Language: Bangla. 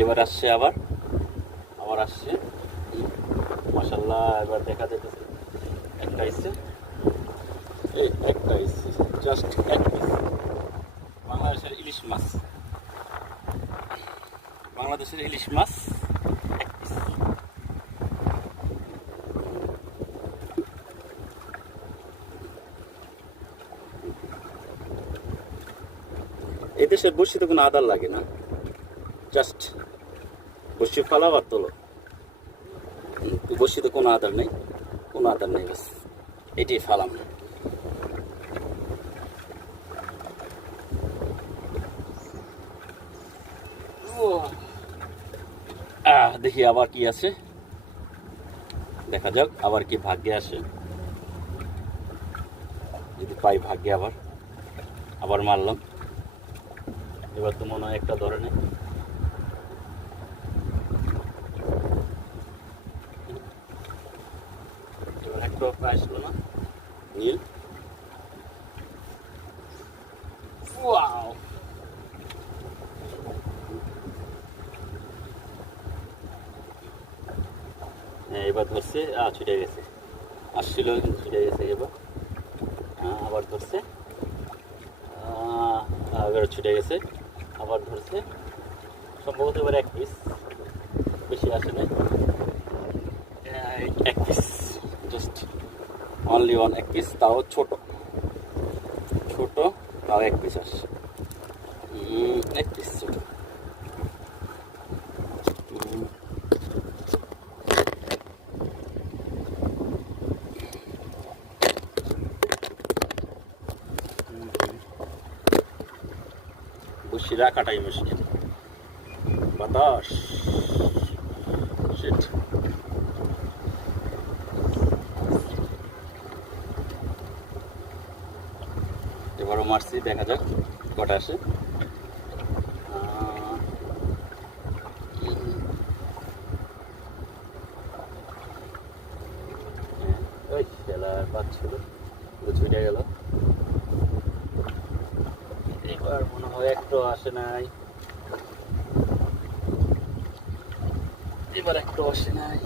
এবার আসছে আবার আসছে। মাশাআল্লাহ, এবার দেখা যাচ্ছে একটা এসছে, এই একটা এসছে, জাস্ট এক পিস। বাংলাদেশের ইলিশ মাছ, বাংলাদেশের ইলিশ মাছ এক পিস। এই দেশের বড়শিতে কোনো আদার লাগে না, জাস্ট বড়শি ফালাও আর তোলো। বড়শিতে কোনো আদার নেই, কোনো আদার নেই, বাস এটাই ফালাম। দেখি আবার কি আছে, দেখা যাক আবার কি ভাগ্যে আসে। যদি পাই ভাগ্যে আবার মারলাম। এবার তো মনে হয় একটা ধরে নেই। এবার একটা আসলো না, নীল। ওয়াও, হ্যাঁ এবার ধরছে, ছুটে গেছে, আসছিল কিন্তু ছুটে গেছে। এবার আবার ধরছে, এবার ছুটে গেছে, আবার ধরছে। সম্ভবত এবার এক পিস, বেশি আসে নাই, এক পিস, জাস্ট অনলি ওয়ান, এক পিস, তাও ছোট ছোট, তাও এক পিস আসছে, এক পিস ছোট। বসে রাখাটাই মুশকিল, বাতাস। শিট। এবারও মারছি, দেখা যাক কটা আসে। ওই খেলার পাচ্ছিল, ছুটে গেল। এবার মনে হয় একটু আসে নাই, এবার একটু আসে নাই।